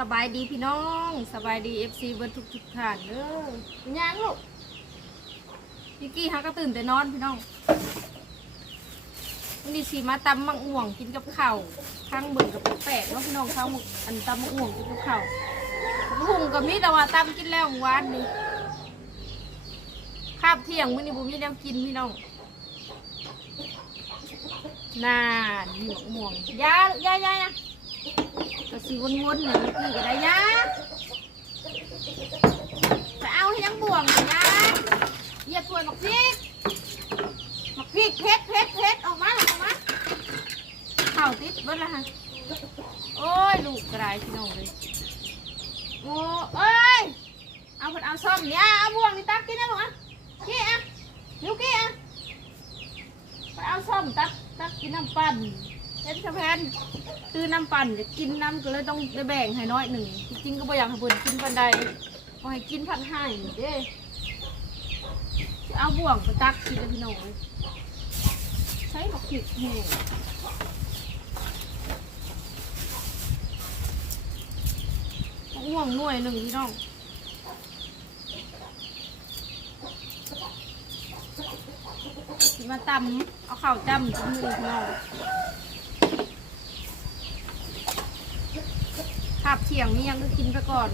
สบายดีพี่น้องสบายดีเอฟซีเบิร์ทุกทุกๆท่านเด้อย่างลูกพี่กี้เขาก็ตื่นแต่นอนพี่น้องวันนี้สีมาตำมักม่วงกินกับข้าวข้างเบิ่งกับแปลกๆเนาะพี่น้องข้าวหมกอันตำมักม่วงกินกับข้าวหุงกับมีแต่ว่าตำกินแล้วเมื่อวานนี้คาบเที่ยงมื้อนี้บุมีแนวกินพี่น้องน่านี่มักม่วงยายายายา ก็สีวนๆหนึ่งพี่ก็ได้ยะไปเอาให้ยังบ่วงสิยะเหยียบถ้วยหมักพริกหมักพริกเพชรเพชรเพชรออกมาออกมาเข่าติดเบิ้ลละฮะโอ้ยลูกกระไรพี่น้องเลยโอ้เอ้ยเอาเพิ่นเอาซ่อมเนี่ยเอาบ่วงนี่ตักกินได้บ่อะกี้อะนิ้วกี้อะไปเอาซ่อมตักตักกินน้ำปั่น เอ็นชะแพนคือน้ำปั่นจะกินน้ำก็เลยต้องได้แบ่งให้น้อยหนึ่งจริงๆก็บ่อยากให้เพิ่นกินปันใดพอให้กินพันห้เด้สิเอาบ่วงไปตักกินเลยพี่น้องเลยใช้บักผิดแห้งบักม่วงหน่วยหนึ่งพี่น้องมาตำเอาข้าวจำจมือพี่น้อง ภาพเที่ยงนี่ยังก็กินไปก่อน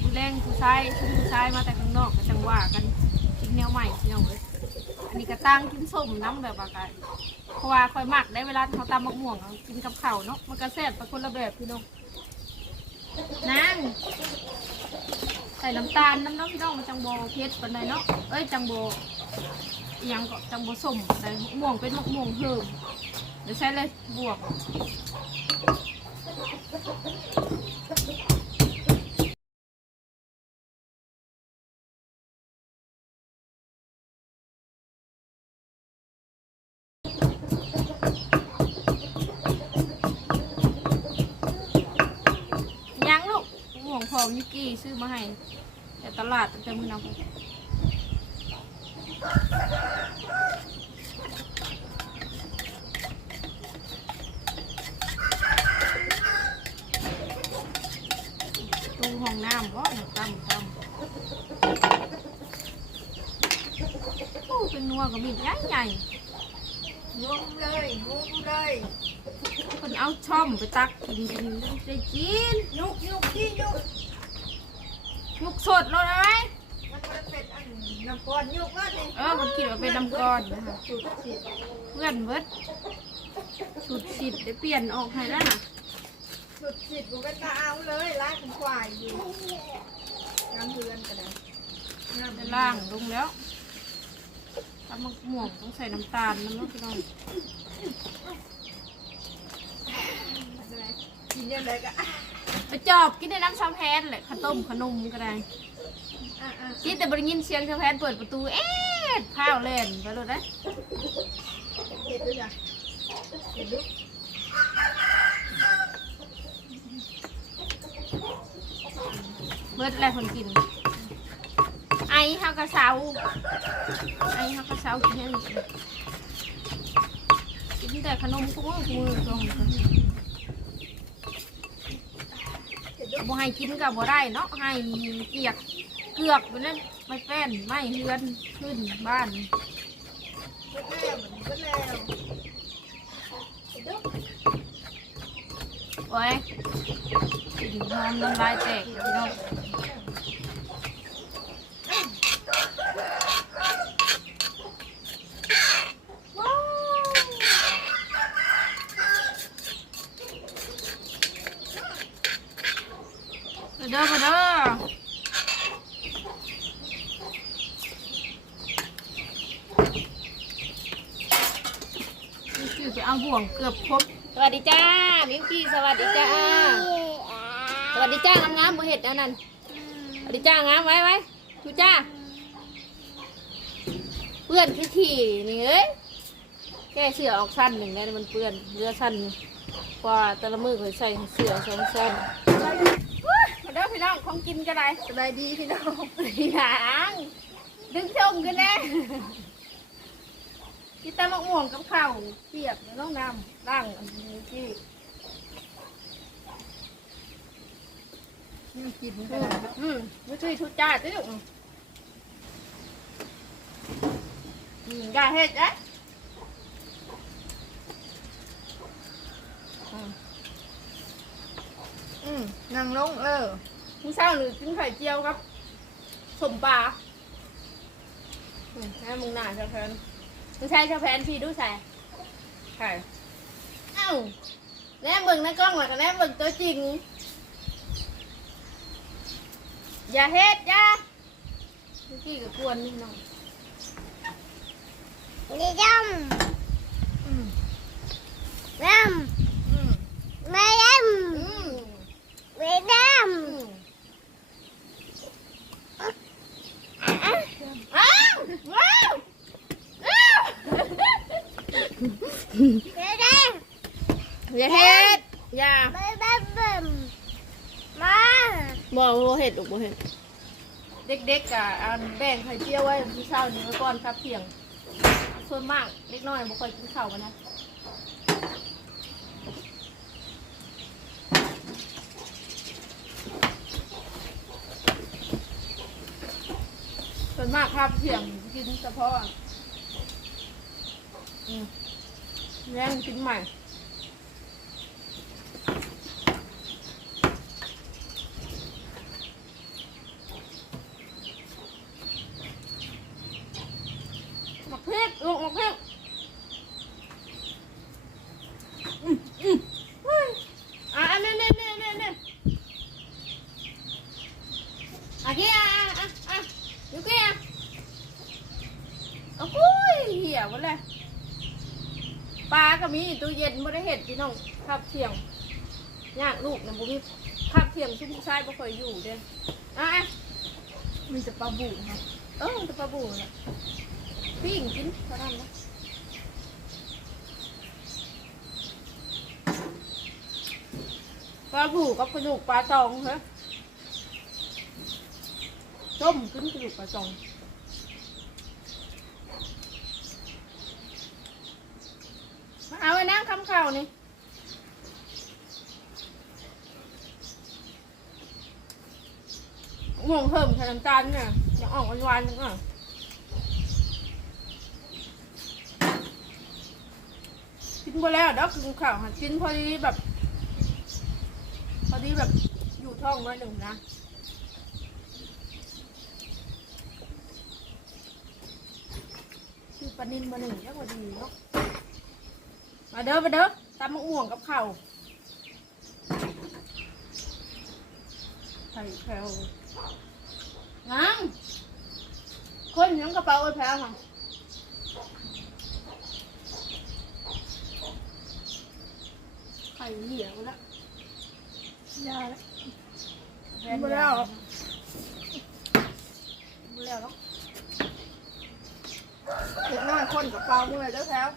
มื้อแรงผู้ชายชุมผู้ชายมาแต่ข้างนอกก็จังว่ากันกินแนวใหม่พี่น้องเลยอันนี้ก็ตั้งกินส้มน้ำแบบว่ากันเพราะว่าคอยหมักได้เวลาเขาตำมะม่วงเอากินกับข้าวเนาะมันก็แซ่บไปคนละแบบพี่น้องนางใส่น้ำตาลน้ำน้องพี่น้องมันจังโบเผ็ดปานใดเนาะเอ้ยจังโบยังก็จังโบส้มปานใดมะม่วงเป็นมะม่วงเพิ่มเดี๋ยวใช้เลยบวก ยังลูกห่วงพอมิกกี้ซื้อมาให้ แต่ตลาดตั้งแต่มือนำไปตูห้องน้ำก็หนึ่งตั้มตั้มโอ้เป็นนัวกับมีดใหญ่ใหญ่ งมเลยงมเลยๆคนเอาช่อมไปตักกินกินได้กินยุกยุกที่ยุกยุกสดเลยไหมมันก็เป็นอันน้ำก้อนยุกแล้วนี่เออมันคิดว่าเป็นน้ำก้อนนะคะสูตรสิเพื่อนเบิดสุดสิบได้เปลี่ยนออกให้แล้วนะสูตรสิกูก็จะเอาเลยล้างเป็นควายอยู่น้ำเพื่อนกันนะน้ำได้ล่างลงแล้ว ตำมะม่วงต้องใส่น้ำตาลมันต้องพี่น้องกินยังไงก็อะไปจอบกินในน้ำชาแพนแหละข้าวต้มขนมก็ได้อะอะกินแต่บริยินเสียงชาแพนเปิดประตู เอ๊ะข้าวเล่นไปเลยนะเห็ดด้วยจ้ะเห็ดด้วยเบิดอะไรคนกิน ไอข้ากระเซาไอข้ากระเซากินให้หมดเลยกินแต่ขนมกุ้งกุ้งตรงบ่ให้กินกับบ่ได้เนาะให้เกียกเกือกไปเลยไม่แป้นไม่เฮือนขึ้นบ้านโอ้ยกินหอมน้ำลายแตกพี่น้องว้าวมาเด้อมาเด้อ มิวกี้ไป เอาบ่วงเกือบครบสวัสดีจ้ามิวกี้สวัสดีจ้า สวัสดีจ้างามๆมือเห็ดอันนั้นสวัสดีจ้างามไว้ไว้ทูจ้าเปื้อนขี้ขี่นี่เอ้ยแก้เสื้อออกสั้นหนึ่งได้มันเปื้อนเรือสั้นกว่าแต่ละมือเคยใส่เสื้อสองสั้นมาเด้อพี่น้องของกินกันไรสบายดีพี่น้องหางดึงชมกันแน่ กินแต่มะม่วงกับข้าวเปียกในน้องน้ำร่างอันนี้ที่นี่กินอืกันมนะอืมไม่ใช่ทุจ้าจ้ะลูกอืมอย่าเฮ็ดนะอืมอืมนั่งลงเออมึงเศร้าหรือกินไข่เจียวครับสมปลาอืมแม่มึงหน้าชาแพน มึงใช่ชาแพนพี่ดูใส่ใช่เอ้าแน่เบิ่งในกล้องหน่อยกับแน่เบิ่งตัวจริง อย่าเฮ็ดอย่าเมื่อกี้ก็กวนนิดหน่อย đi dâm อืม dâm อืม mẹ dâm อืม mẹ dâm อืมอ้าวว้าวอ้าว mẹ dâm อย่าเฮ็ดอย่า mẹ dâm bầm má บ่บ่เฮ็ดลูกบ่เฮ็ดเด็กๆอะอันแบ่งไข่เจียวไว้มื้อเช้านี้ไว้ก่อนครับเที่ยง ส่วนมากเล็กน้อยบ่ค่อยกินข้าวกันนะส่วนมากครับเที่ยงกินเฉพาะอืม แรงกินใหม่หมักพริกลูกหมักพริกอืมอืม ปลาก็มีตู้เย็นไม่ได้เห็ดพี่น้องคาบเที่ยงย่างลูกเนี่ยบุมีคาบเที่ยงชุ่มชายบ่เคยอยู่เด้ออะอะมีแต่ปลาบูค่ะเออแตะปลาบูน่ะปิ้งกินเท่านั้นนะปลาบูกับกระดูกปลาตองเหรอต้มกินกระดูกปลาตองมาเอาไอ้น้ำคำข่าวนี่ งงเพิ่มใส่น้ำตาลเนี่ยยังออกหวานๆนึงอะกินไปแล้วเดี๋ยวกินข้าวหันกินพอดีแบบ พอดีแบบอยู่ท้องน้หนึ่งนะคือปลานินมาหนึ่งเยอะกว่าดีเนาะมาเด้อมาเด้อตำมะม่วงกับเข้าไข่แคล นังคนยังกระเป๋าไอ้แพ้ค่ะไข่เหี้ยหมดละยาแล้วแพ้หมดแล้วหมดแล้วเนาะเด็กน้อยคนกับเปล่าเมื่อยแล้วแถว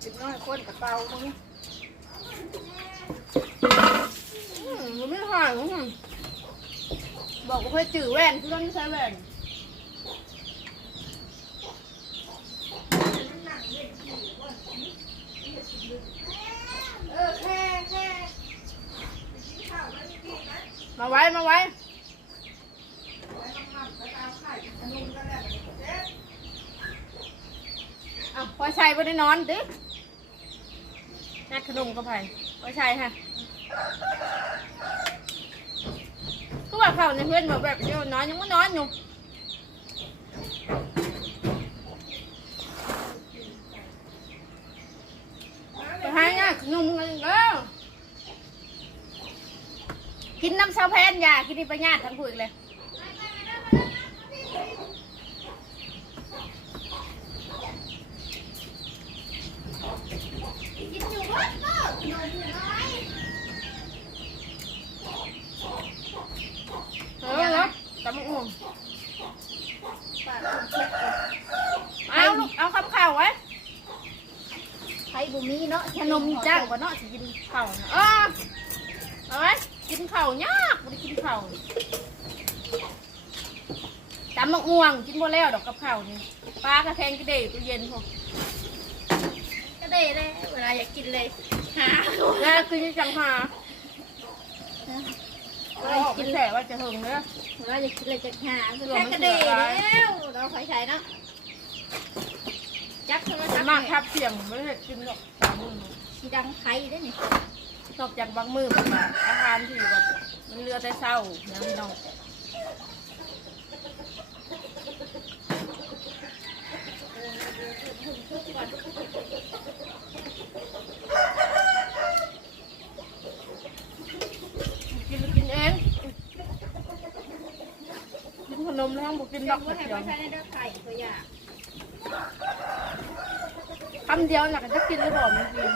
เด็กน้อยคนกับเปล่ามึงอืมมันไม่หายมั้ง บอกว่าเคยจืดแว่นที่ต้องใช้แว่นเออแค่แค่มาไว้ มาไว้อะพอชัยไปได้นอนดินัดขนมก็ไปพอชัยค่ะ ว่าเขาในเพื่อนบอกแบบเดียวนอนยังไม่นอนอยู่ไปให้งานขนมกันเด้อกินน้ำชาแพนยากินนี่ไปญาติทั้งคุยเลยกินอยู่วัดก็หน่อยน้อย เออแล้ว ตำมะม่วงปากคนเช็ดก่อนเอาลูกเอาข้าวข้าวไว้ใครบุมีเนาะขนมจ้างกว่าเนาะสิกินข้าวนะเออเอาไว้กินข้าวยากไม่ได้กินข้าวตำมะม่วงกินบ่แล้วดอกกับข้าวนี่ปลากระแทงกระเดยตู้เย็นพอก็ได้เลยเวลาอยากกินเลยหาแล้วคือจังหา กินแส่ว่าจะหึงเนื้อเราจะกินอะไรจะหาแค่กระเดยแล้วเราไฟใช้เนาะจับโทรศัพท์มากครับเสียงไม่ได้กินหรอกสามมือสีดังไทยได้นี่นอกจากบางมือแบบว่าอาหารที่แบบมันเรือแต่เศร้านะพี่น้องกินกินเองกินขน มแล้วบุกินดอกเดียวคำเดียวหนักจะกินหรือเปล่ามันกิน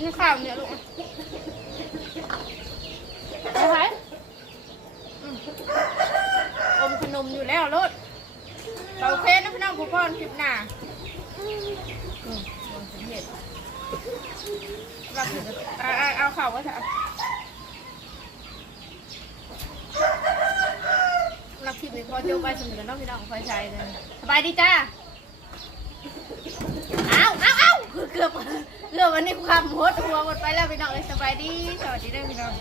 นี่ข้าวเนี่ยลูกเอาไหมอืมอมขนมอยู่แล้วรถเราโอเคนะพี่น้องผู้พ่อคลิปหน้าอืมลงถึงเห็ด รับถึงเอาเอาเอาข่าวว่าจะเอารับคลิปนี้พอเที่ยวไปสมุนน้องพี่น้องคอยใช้เลยสบายดีจ้าเอาเอาเอาเกือบเกือบวันนี้ความโหดหัวหมดไปแล้วพี่น้องเลยสบายดีสวัสดีเด้อพี่น้อง